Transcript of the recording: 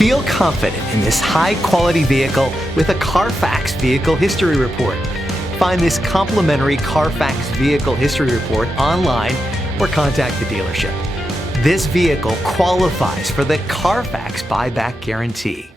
Feel confident in this high-quality vehicle with a Carfax Vehicle History Report. Find this complimentary Carfax Vehicle History Report online or contact the dealership. This vehicle qualifies for the Carfax Buyback Guarantee.